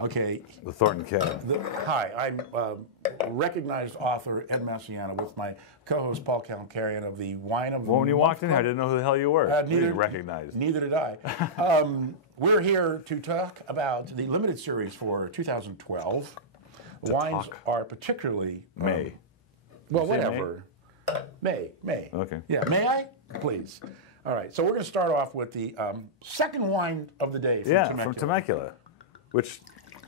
Okay. The Thornton Cab. Hi, I'm recognized author Ed Massiano with my co-host Paul Calcarian of the Wine of the Well, when you Month walked in here, I Club. didn't know who the hell you were. Neither recognized. Neither did I. We're here to talk about the limited series for 2012. The wines are particularly May. Well, whatever. May. Okay. Yeah, may I? Please. All right, so we're going to start off with the second wine of the day from Temecula. From Temecula, which,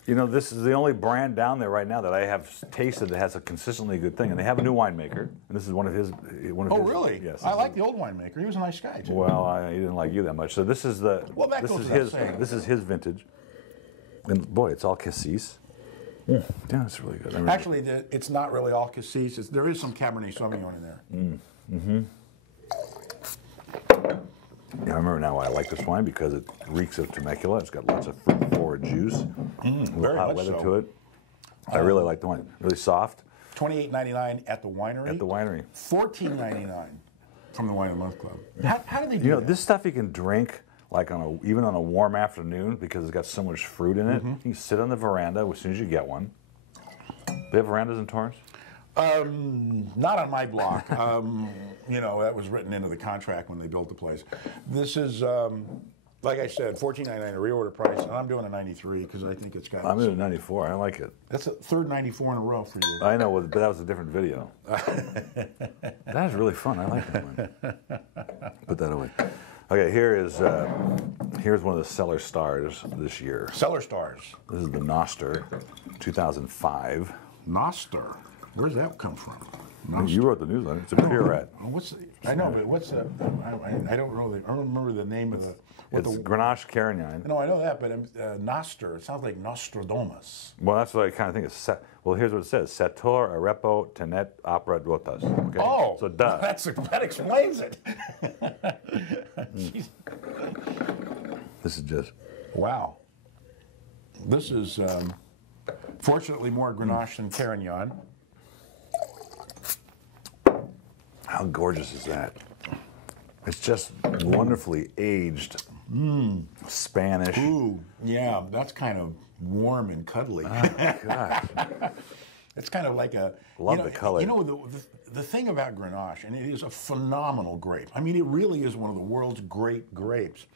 you know, this is the only brand down there right now that I have tasted that has a consistently good thing. And they have a new winemaker, and this is one of his. Oh, really? Yes. I like the old winemaker. He was a nice guy, too. Well, he didn't like you that much. So this is the. Well, that this goes is without his. saying. This is his vintage. And boy, it's all cassis. Yeah, it's really good. Actually, it's not really all cassis. There is some Cabernet Sauvignon in there. Yeah, I remember now why I like this wine, because it reeks of Temecula. It's got lots of fruit-forward juice, Very hot much weather so. to it. I really like the wine. Really soft. $28.99 at the winery. At the winery. $14.99 from the Wine of the Month Club. How do they do You know, that? this stuff you can drink like even on a warm afternoon, because it's got so much fruit in it. You can sit on the veranda as soon as you get one. They have verandas in Torrance? Not on my block. You know, that was written into the contract when they built the place. This is, like I said, $14.99 a reorder price, and I'm doing a 93 because I think it's got. I'm doing 94. I like it. That's a third 94 in a row for you. I know, but that was a different video. That is really fun. I like that one. Put that away. Okay, here's one of the Cellar Stars this year. Cellar Stars. This is the Noster, 2005. Noster. Where's that come from? You wrote the newsletter. It's a Pierrette. I know, but what's the? I don't know. I don't remember the name of the. It's Grenache Carignan. No, I know that, but Noster. It sounds like Nostradamus. Well, that's what I kind of think is. Well, here's what it says: Setor, Arepo, Tenet, Opera, Rotas. Okay? Oh, so duh. That explains it. This is just. Wow. This is fortunately more Grenache than Carignan. How gorgeous is that? It's just wonderfully aged Spanish. Ooh, yeah, that's kind of warm and cuddly. Oh, gosh. It's kind of like a. Love the color. You know, the thing about Grenache, and it is a phenomenal grape. I mean, it really is one of the world's great grapes.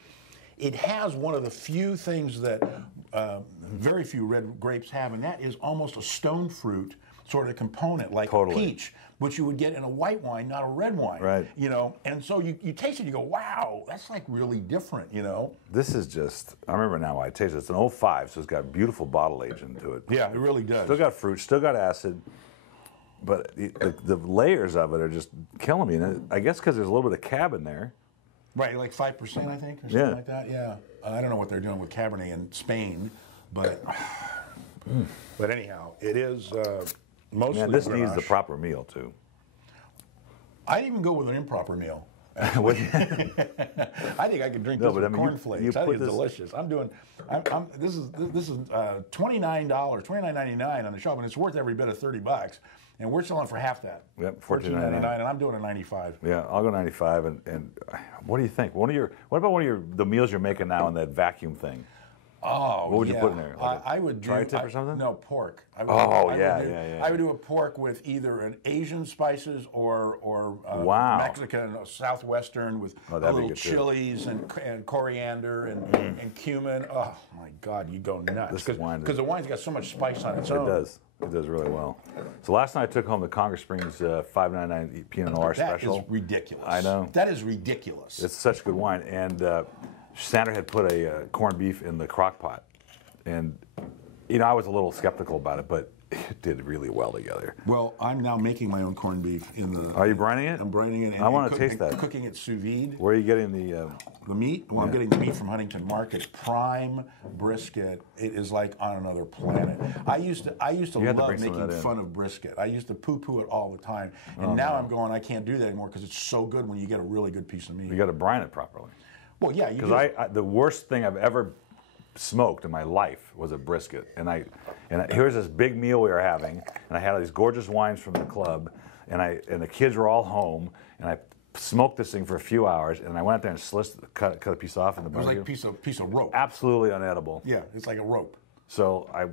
It has one of the few things that very few red grapes have, and that is almost a stone fruit sort of component, like peach, which you would get in a white wine, not a red wine. Right. You know, and so you taste it, you go, wow, that's like really different, you know? This is just, I remember now why I taste it. It's an 05, so it's got beautiful bottle age into it. Yeah, it really does. Still got fruit, still got acid, but the layers of it are just killing me. And I guess because there's a little bit of cab in there. Right, like 5%, I think, or something like that. Yeah, I don't know what they're doing with Cabernet in Spain, but anyhow, it is mostly. Man, this Grenache. needs the proper meal too. I'd even go with an improper meal. I think I could drink this with cornflakes. I think it's delicious. This is $29, $29.99 on the shelf, and it's worth every bit of $30. And we're selling for half that. Yep, $14.99, and I'm doing a 95. Yeah, I'll go 95. And what do you think? What about the meals you're making now in that vacuum thing? Oh, what would you put in there? Like I would do tri-tip or something? No, pork. I would do a pork with either an Asian spices or Mexican, southwestern with a little chilies and coriander and cumin. Oh my God, you go nuts because the wine's got so much spice on its own. It does. It does really well. So last night I took home the Congress Springs 599 Pinot Noir special. That is ridiculous. I know. That is ridiculous. It's such good wine. And Sandra had put a corned beef in the crock pot. And, you know, I was a little skeptical about it, but it did really well together. Well, I'm now making my own corned beef in the. Are you brining it? I'm brining it. And I want to taste that. Cooking it sous vide. Where are you getting the meat? Well, I'm getting the meat from Huntington Market. Prime brisket. It is like on another planet. I used to love making fun of brisket. I used to poo-poo it all the time, and now I'm going. I can't do that anymore because it's so good when you get a really good piece of meat. You got to brine it properly. Well, yeah. Because the worst thing I've ever smoked in my life was a brisket, and here's this big meal we were having, and I had all these gorgeous wines from the club, and the kids were all home, and I smoked this thing for a few hours, and I went out there and cut a piece off in the barbecue. It was like a piece of rope. Absolutely unedible. Yeah, it's like a rope. So I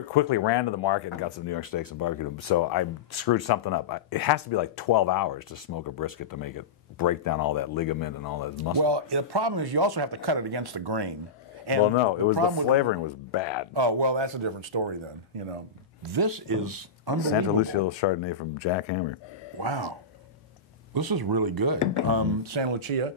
quickly ran to the market and got some New York steaks and barbecued them. So I screwed something up. It has to be like 12 hours to smoke a brisket to make it break down all that ligament and all that muscle. Well, the problem is you also have to cut it against the grain. And well, no, it was the problem with- flavoring was bad. Oh, well, that's a different story then. You know, this is unbelievable. Santa Lucia Chardonnay from Jack Hammer. Wow, this is really good. Santa Lucia.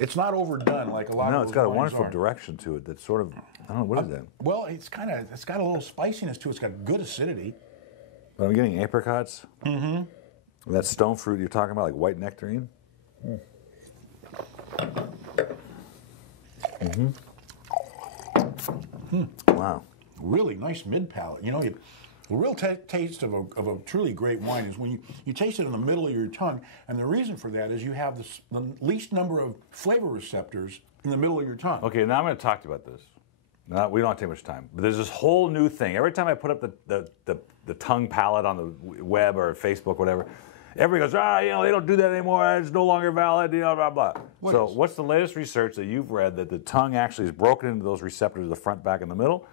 It's not overdone like a lot No, of it's those got a wines wonderful are. direction to it. That's sort of, I don't know, what is that? Well, it's got a little spiciness to it. It's got good acidity. I'm getting apricots. Mm-hmm. That stone fruit you're talking about, like white nectarine. Wow. Really nice mid palate. You know, the real taste of a truly great wine is when you taste it in the middle of your tongue, and the reason for that is you have the least number of flavor receptors in the middle of your tongue. Okay, now I'm going to talk to you about this. Now, we don't have too much time, but there's this whole new thing. Every time I put up the tongue palette on the web or Facebook, whatever, everybody goes, you know, they don't do that anymore. It's no longer valid. You know, blah blah. What's the latest research that you've read that the tongue actually is broken into those receptors, the front, back, and the middle,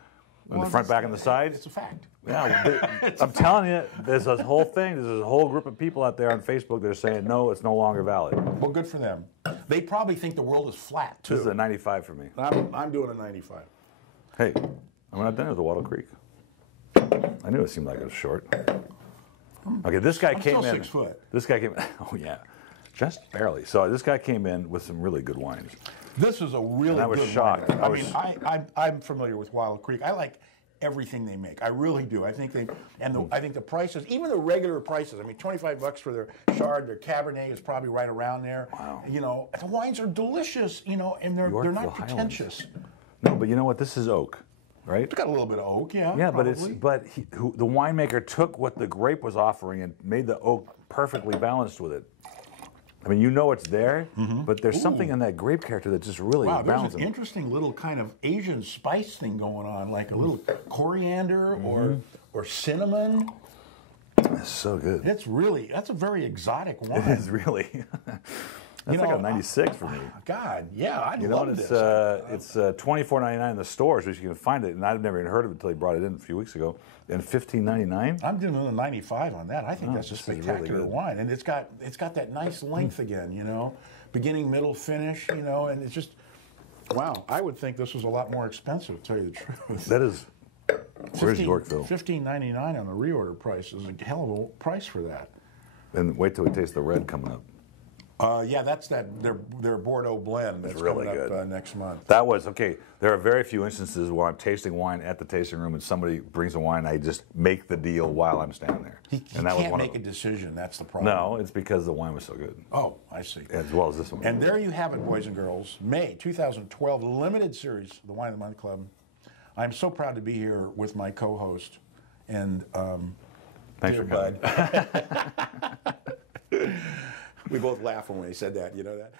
and the front, back, and the side? It's a fact. Yeah, I'm telling you, there's this whole thing. There's a whole group of people out there on Facebook that are saying no, it's no longer valid. Well, good for them. They probably think the world is flat too. This is a 95 for me. I'm doing a 95. Hey, I'm not done with the Wattle Creek. I knew it seemed like it was short. Okay, this guy came still in. 6 foot. This guy came. Oh yeah, just barely. So this guy came in with some really good wines. This is a really And I was good shocked. wine. I'm familiar with Wattle Creek. I like everything they make. I really do. I think I think the prices, even the regular prices. I mean, $25 for their Chard, their Cabernet is probably right around there. Wow. You know, the wines are delicious. You know, and they're Yorkville not Highlands. pretentious. No, but you know what? This is oak, right? It's got a little bit of oak, yeah. Yeah, probably. but the winemaker took what the grape was offering and made the oak perfectly balanced with it. I mean, you know it's there, but there's something in that grape character that just really Wow, there's balances an it. interesting little kind of Asian spice thing going on, like a little coriander or cinnamon. It's so good. That's a very exotic wine. It is really. That's like a 96 for me. God, yeah, I You know, love and this. it's $24.99 in the stores, which you can find it, and I'd never even heard of it until he brought it in a few weeks ago. And $15.99. I'm doing a 95 on that. I think that's a this is really spectacular good. wine, and it's got that nice length again. You know, beginning, middle, finish. You know, and it's just wow. I would think this was a lot more expensive, to tell you the truth. That is. Where's Yorkville? $15.99 on the reorder price is a hell of a price for that. And wait till we taste the red coming up. Yeah, that's their Bordeaux blend that's really coming good. up next month. That was, okay, there are very few instances where I'm tasting wine at the tasting room and somebody brings a wine and I just make the deal while I'm standing there. He and that was can't one make a of them. decision. That's the problem. No, it's because the wine was so good, Oh, I see. as well as this one. And there you have it, boys and girls. May 2012 limited series, the Wine of the Month Club. I'm so proud to be here with my co-host and Thanks dear for coming. Bud. We both laughed when he said that. You know that.